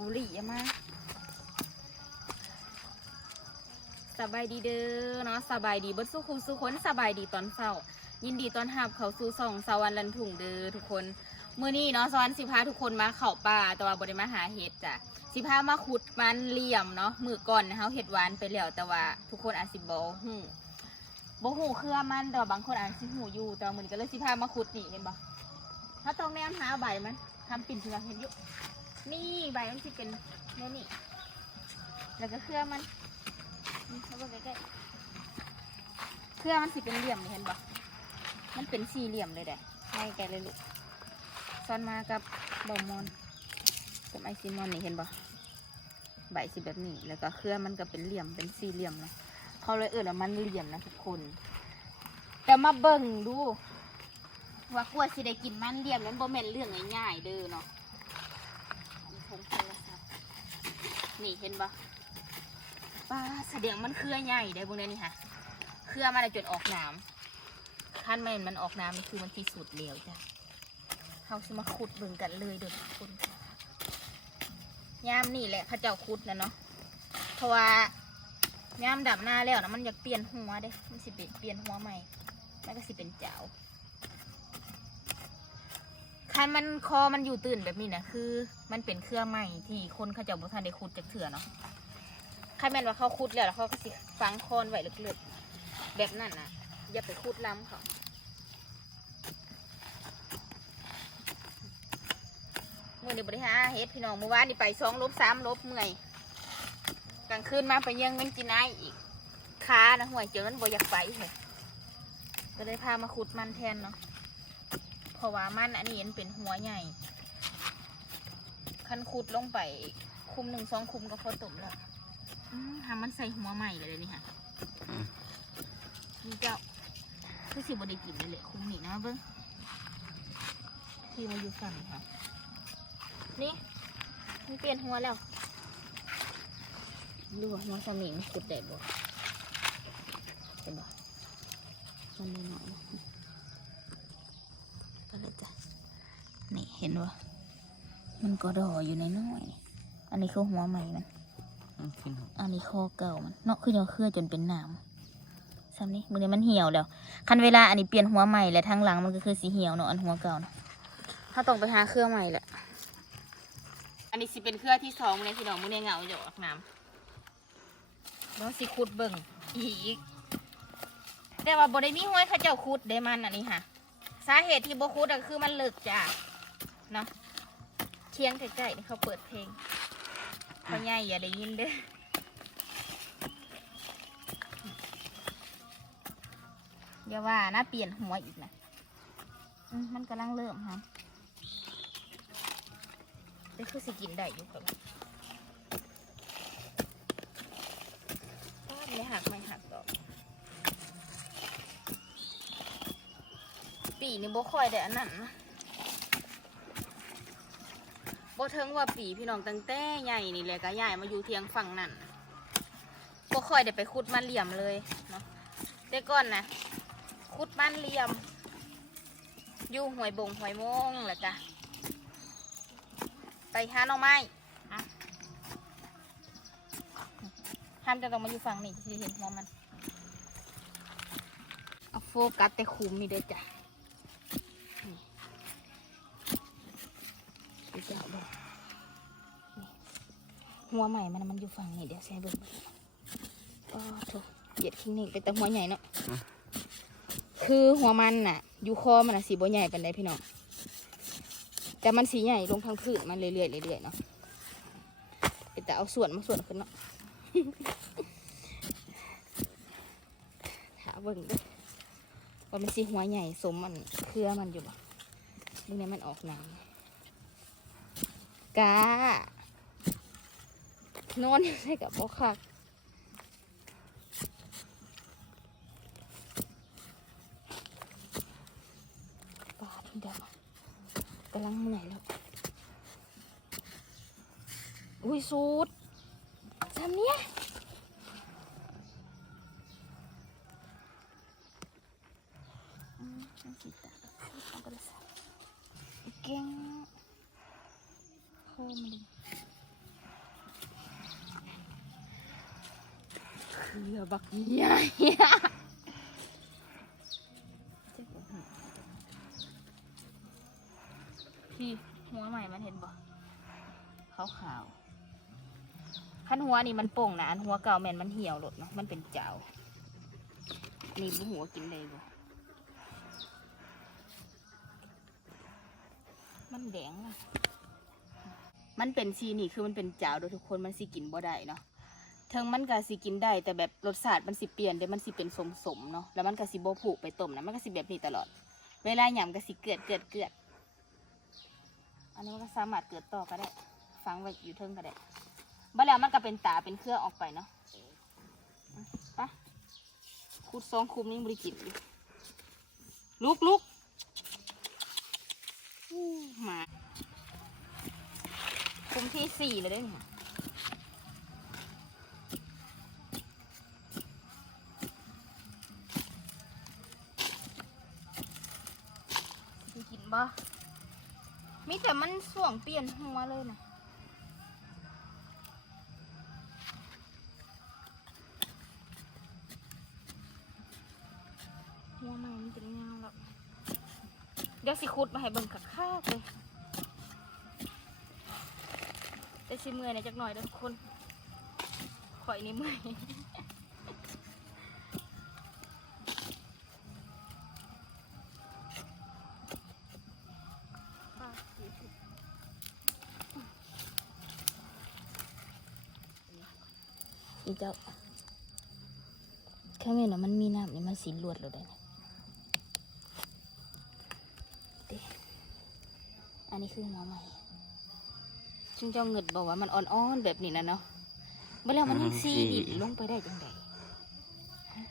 บุหรี่อะมาสบายดีเด้อเนาะสบายดีบดสู้คุสู้คนสบายดีตอนเช้า ยินดีตอนรับเขาสู่ส่องสวรรค์ลันถุงเด้อทุกคนมื้อนี้เนาะสวรรค์สิพาทุกคนมาเข้าป่าแต่ว่าบ่ได้มาหาเห็ดจ้ะสิพามาขุดมันเหลี่ยมเนาะมือก่อนนะเฮาเฮ็ดหวานไปแล้วแต่ว่าทุกคนอาจสิบ่ฮู้บ่ฮู้เครือมันแต่ว่าบางคนอาจสิฮู้อยู่แต่ว่ามือนี้ก็เลยสิพามาขุดนี่เห็นบ่ถ้าต้องแนมหาใบมันทำปิ่นเถือเห็นยู่ นี่ใบมันสิเป็นแนวนี้แล้วก็เครือมันนี่เขาบิ่งใกล้ๆเครือมันสิเป็นเหลี่ยมนี่เห็นบ่มันเป็นสี่เหลี่ยมเลยแหละให้แกเลยลูกซ้อนมากับบอมมอนกับไอซิมอนนี่เห็นปะใบสิแบบนี้ แล้วก็เครือมันก็เป็นเหลี่ยมเป็นสี่เหลี่ยมนะเขาเลยเออแล้วมันเหลี่ยมนะทุกคน แต่มาเบิ่งดู ว่ากลัวสิได้กินมันเหลี่ยมนั้นบ่แม่นเรื่องง่ายๆเด้อเนาะ อันนี้ผมโทรศัพท์ นี่เห็นปะป้าแสดงมันเครือใหญ่ได้อพวกนี้นี่ค่ะ เครือมันน่ะจนออกนามขั้นแม่นมันออกน้ำนี่คือมันที่สุดแล้วจ้ะเขาจะมาขุดบิ่งกันเลยเด้อทุกคนยามนี่แหละเขาเจ้าขุดนะเนาะ เพราะว่ายามดับหน้าแล้วนะมันอยากเปลี่ยนหัวเด้ มันสิเป็นเปลี่ยนหัวใหม่แล้วก็สิเป็นเจ้า คันมันคอมันอยู่ตื่นแบบนี้นะคือ มันเป็นเครื่องใหม่ที่คนเขาจ้าบุทันได้ขุดจากเถื่อเนาะคันแม่นว่าเขาขุดแล้วแล้วเขาก็สิฟังคอนไว้ลึกๆแบบนั้นนะอย่าไปคูดล้ำเขาเมื่อนี้บริหารเฮ็ดพี่น้องเมื่อวานนี่ไปสองลบสามลบเมื่อยกลางคืนมาไปยังเงินจีนายอีกค้านะห่วยเจอมันบ่อยากไปเลยก็เลยพามาขุดมันแทนเนาะ เพราะว่ามันอันนี้มันเป็นหัวใหญ่ คันขุดลงไปคุมหนึ่งสองคุมก็พอตุ่มแล้วอืมทำมันใส่หัวใหม่เลยนี่ค่ะนี่เจ้าคือสิบได้กินเลยแหละคุ้มนี่นะเบิ้งที่มาอยู่ฝั่งค่ะนี่มันเปลี่ยนหัวแล้วดูว่าหัวสมิงขุดได้บ่เห็นบ่มันน้อยๆนะก็เลยจ้ะนี่ เห็นบ่มันก็ดออยู่ในน้อยๆอันนี้คือหัวใหม่มัน อันนี้คอเก่ามันเนาะคือยังเครือจนเป็นหนามซ้ำนี่มือนี้มันเหี่ยวแล้ว คันเวลาอันนี้เปลี่ยนหัวใหม่และทางหลังมันก็คือสีเหี่ยวเนาะอันหัวเก่าเนาะถ้าต้องไปหาเครือใหม่แหละ อันนี้สิเป็นเครือที่สองมือนี้พี่น้องมือนี้เหงาอยู่ออกน้ำแล้วสิขุดเบิ่งอีก แต่ว่าบ่ได้มีห้อยเขาเจ้าขุดได้มันอันนี้ค่ะ สาเหตุที่บ่ขุดก็คือมันเลิกจ้า เนาะเที่ยงใกล้ๆนี่เขาเปิดเพลงเขาใหญ่อย่าได้ยินเด้ออย่าว่านะเปลี่ยนหัวอีกนะมันกำลังเริ่มฮะแต่คือสิกินได้อยู่ครับป้าไม่หักไม่หักดอก ปีนี่บ่ค่อยได้อันนั้นนะ บ่เทิงว่าปีพี่น้องตั้งแต่ใหญ่นี่แหละก็ใหญ่มาอยู่เทียงฝั่งนั่นบ่ค่อยได้ไปขุดมันเหลี่ยมเลยเนาะแต่ก่อนนะคุดบ้านเหลี่ยม อยู่หวยบงหวยโมงแหละจ้ะไปหาหน่อไม้ห้ามจะต้องมาอยู่ฝั่งนี้ที่เห็นหัวมัน เอาโฟกัสแต่คุมนี่เด้อจ้ะ เดี๋ยวจะเอาเบิ่งนี่หัวใหม่มันมันอยู่ฝั่งนี้เดี๋ยวแซ่เบิ่งก็เถอะเหยียดขี้นี่ไปแต่หัวใหญ่เนาะคือหัวมันน่ะ อยู่คอมันน่ะสีบ่ใหญ่เป็นไดพี่น้องแต่มันสีใหญ่ลงทางพื้นมันเรื่อยๆเรื่อยๆเนาะแต่เอาส่วนมาส่วนขึ้นเนาะถาเบิ่งเด้วยว่ามันสีหัวใหญ่สมมันเครือมันอยู่บ่ดูเนี่ยมันออกน้ำ กานอนอยู่ใส่กับบ่คักปลาที่ดำกำลังเหนื่อยแล้วอุ้ยสูดจำเนี้ยอืมมันตาเก่ง พ่มาดูเหลือบักใหญ่พี่หัวใหม่มันเห็นบ่ขาวขาวขั้นหัวนี่มันโป่งนะอันหัวเก่าแมนมันเหี่ยวหลดเนาะมันเป็นเจ้านี่บุหัวกินเลยบ่มันแดงอะ มันเป็นชีนี่คือมันเป็นจ้าโดยทุกคนมันสิกินบ่ได้เนาะเทิงมันก็สิกินได้แต่แบบรสชาติมันสิเปลี่ยนเดี๋ยวมันสิเป็นสมๆเนาะแล้วมันก็สิบ่ผูกไปต้มนะมันก็สิแบบนี้ตลอด เวลาหยำก็สิเกิดเกิดเกิดอันนี้มันก็สามารถเกิดต่อก็ได้ ฟังไว้อยู่เทิงก็ได้บ่แล้วมันก็เป็นตาเป็นเครือออกไปเนาะปะคูดซองคุมนี่บริกิตลุกลุกมา คุมที่สี่เลยด้เนี่ยสิกินบ่มีแต่มันส่วงเปลี่ยนหัวเลยนะหัวใหม่มันเป็นเงาแล้วเดี๋ยวสิคุดมาให้เบิ่งคักๆเลยแต่ สิเมื่อยหนะจักหน่อยเด้อทุกคนข่อยนี่เมื่อยอีเจ้าแค่เม่นว่มันมีน้ำนี่มันสีลวดเลยได้นะเด้อันนี้คือหัวใหม่ ซึ่งเจ้าเงิดบอกว่ามันอ่อนๆแบบนี้นะเนาะเมื่อแล้วมันยังซีดิบลงไปได้จังไดฮะ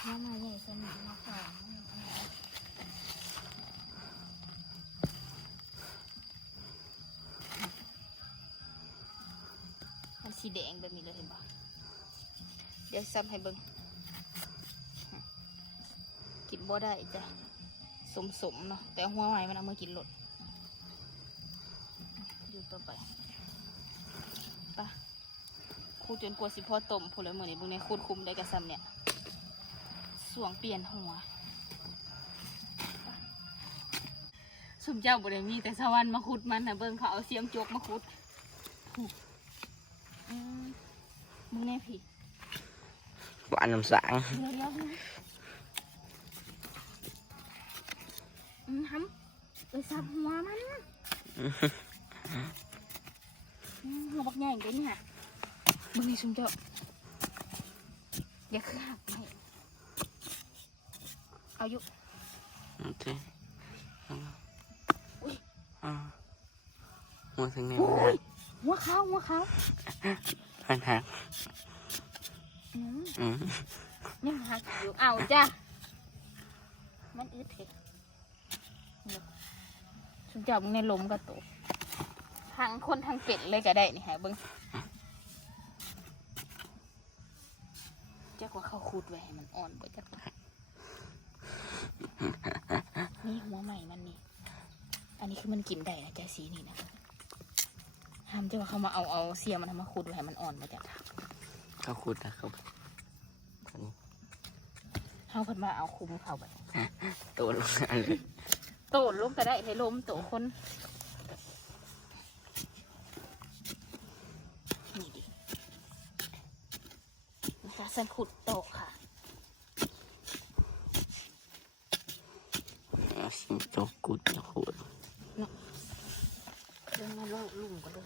หัวใหม่ใหญ่สนิทมาฝากมันสีแดงแบบนี้เลยเห็นปะเดี๋ยวซ้ำให้เบิ่งกินบ่ได้จ้ะสมๆเนาะแต่หัวใหม่มันเอามากินหลด ไปไปะคูดจนกลัวสิพ่อต้มพูดเลยเหมือนนี้เบุงในคูดคุมได้กระซ้ำเนี่ยสวงเปลี่ยนหัวสมเจ้าบุได้มีแต่สวรรค์มาขุดมันนะเบิ่งเขาเอาเสียมจกมาขุดอืมมึงแน่พี่หวานน้ำสางเดี๋ยวเดี๋ยวนะอืมทำไปสับหัวมันอืมหัว บักใหญ่เป็นเนี่ยมึงนี่ชุมเจ้าอย่าคือหักไม่เอาอยู่โอเคอุ๊ยอ่าหัวถึงในโอ้มันยหัวขาวหัวขาวหักหักอืมอืมยังหักอยู่เอาจ้ะมันอึดเถอะนี่ชุมเจ้ามึงในลมกระตุก ทั้งคนทั้งเป็ดเลยก็ได้นี่ฮะเบิ้งจักว่าเขาคูดไว้ให้มันอ่อนบ่จักนี่หัวใหม่มันนี่ อันนี้คือมันกินได้นะจ้าสีนี่นะห้ามจะว่าเขามาเอาเอาเสียมันทำมาคูดไว้ให้มันอ่อนบ่จักเขาขุดนะเขาเพิ่นมาเอาคุมเขาไปโตลงมาเลยโตลงก็ได้ให้ล้มโตคนดินี่ค่ะ สันขุดโตะค่ะเอาสิงโตกุดนะขุดเรื่องมาลอกลุงก็เลย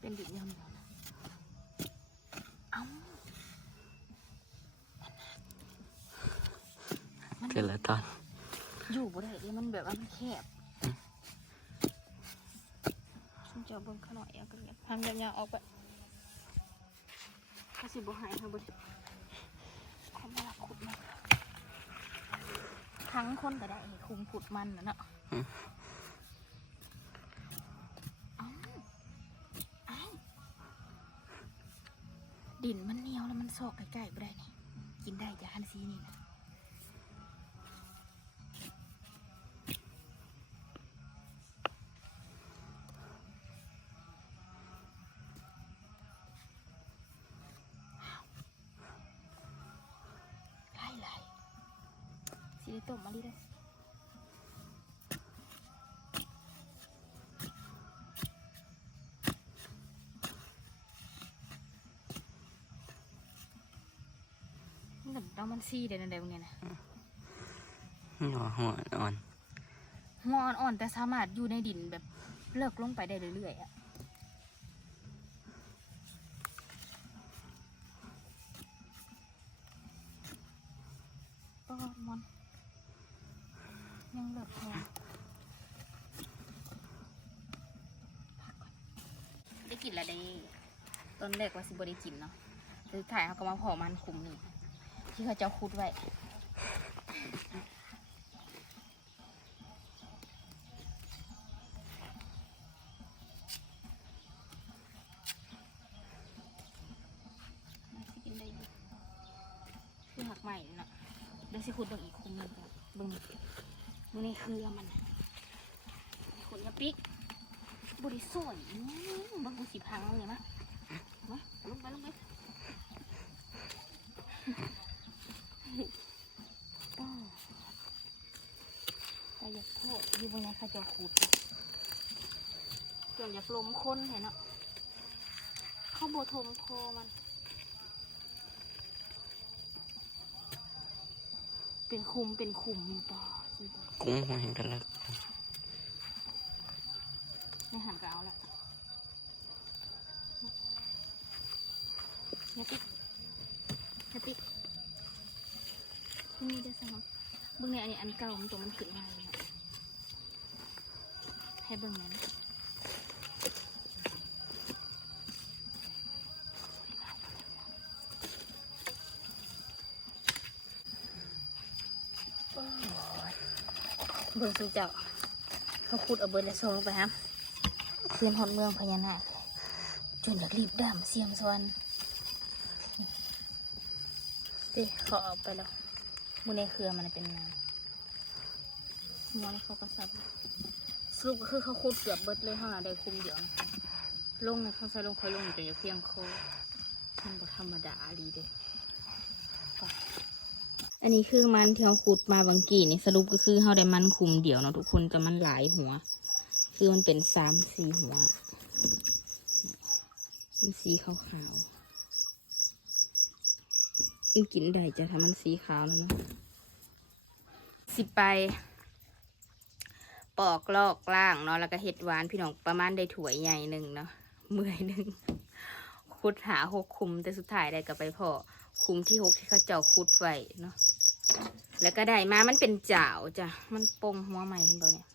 เป็นดิบยำเหรอนะเอ้ามันเจอแล้วตอนอยู่บ่ได้เลยมันแบบว่ามันแคบฉันจะเอาเบิ่งข้างหน่อยเอากันเนี่ยทำยาวๆออกไปถ้าสิบหายค่ะบ่เขามาลักขุดมาทั้งคนก็ได้คุมขุดมันนะเนาะดินมันเหนียวแล้วมันซอกใกล้ๆบ่ได้นี่กินได้จากคันซีนี่นะ สิได้ต้มมาดิเด้อมันแบบต้องมันซีเดี๋ยวนั่นเดี๋ยวเนี่ยนะหัวหัวอ่อนหัวอ่อนๆแต่สามารถอยู่ในดินแบบเลิกลงไปได้เรื่อยๆอะปอดมัน ยังเลิกพอพักก่อนได้กินและเด้ตอนแรกว่าสิบได้กินเนาะแต่สุดท้ายเขาก็มาพอมันคุมหนึ่งที่เขาเจ้าคุดไว้น่าสิกินได้อยู่คือหักใหม่เนาะเดี๋ยวสิขุดเบิ่งอีกคุมหนึงก่อนเบิ่ง มือในเครือมันขุดกระปิกบริสุทธิ์บางกูสิพังเลยมะมาลงไปลงไปป้าแต่อยากโทษอยู่บนไหนเขาจะขุดจนอยากลมคนเห็นเนาะเข้าโบทมโคมันเป็นคุมเป็นคุมมีต่อสิต่อ กุ้งหัวเห็นกันแล้วไม่หันก็เอาละเนี่ยปิ๊กเนี่ยปิ๊กนี่ได้สำหรับเบื้องในอันนี้อันเก่ามันตัวมันขึ้นมาเลยนะให้เบื้องนั้ เบื้งสุเจ้าเขาขุดเอาเบิร์ดและโซลงไปครับเพื่อนฮอดเมืองพญานาคจนอยากรีบดำเสียมสวรรค์เด้เขาเอาไปแล้วมือในเครือมันเป็นน้ำหันเขาก็ซับสรุปก็คือเขาขุดเกือบเบิดเลยเท่านั้นได้คุมเดียวนะลงนเขาใส่ลงค่อยลงแต่อย่าเพียงโคมันบธรรมดาดีเด้ นนี้คือมันที่เขาขุดมาบางกี่นี่สรุปก็คือเขาได้มันคุมเดียวเนาะทุกคนแต่มันหลายหัว คือมันเป็นสามสี่หัว มันสีขาวขาวมันกินได้จะทำมันสีขาวแล้วนะสิไป ปอกลอกล่างเนาะแล้วก็เห็ดหวานพี่น้องประมาณได้ถ้วใหญ่หนึ่งเนาะเมื่อยหนึ่งคุดหาหกคุมแต่สุดท้ายได้ก็ไปพอคุมที่หกที่เขาเจ้าคุดไว้เนาะ แล้วก็ได้มามันเป็นจ่าวจ้ะ มันปงหัวใหม่เห็นเปล่าเนี่ย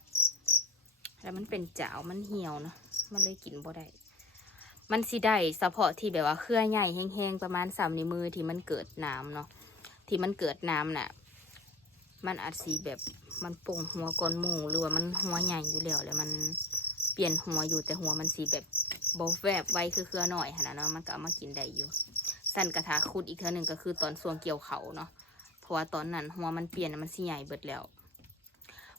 แล้วมันเป็นเจ้ามันเหี่ยวเนาะ มันเลยกินบ่ได้ มันสิได้เฉพาะที่แบบว่าเครือใหญ่แห้งๆประมาณสามนิ้วมือที่มันเกิดน้ำเนาะ ที่มันเกิดน้ำน่ะ มันอาจสีแบบมันปงหัวก้อนหมูหรือว่ามันหัวใหญ่อยู่แล้วแล้วมันเปลี่ยนหัวอยู่แต่หัวมันสีแบบบแวบไว้คือเครือหน่อยขนาดเนาะมันก็เอามากินได้อยู่ สั้นกระทาคุดอีกเท่าหนึ่งก็คือตอนส่วงเกี่ยวเขาเนาะ เพราะว่าตอนนั้นหัวมันเปลี่ยนมันสีใหญ่เบิดแล้ว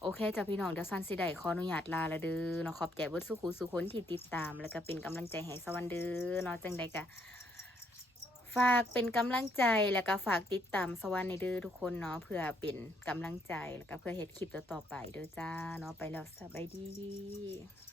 โอเคจ้ะพี่น้องเดี๋ยวซันสิได้ขออนุญาตลาละเด้อเนาะขอบใจเบิดสุขุสุคนที่ติดตาม แล้วก็เป็นกำลังใจให้สวันเด้อเนาะจังใดก็ฝากเป็นกำลังใจแล้วก็ฝากติดตามสวันในเด้อทุกคนเนาะเพื่อเป็นกำลังใจแล้วก็เพื่อเฮ็ดคลิปต่อๆไปเด้อจ้าเนาะไปแล้วสบายดี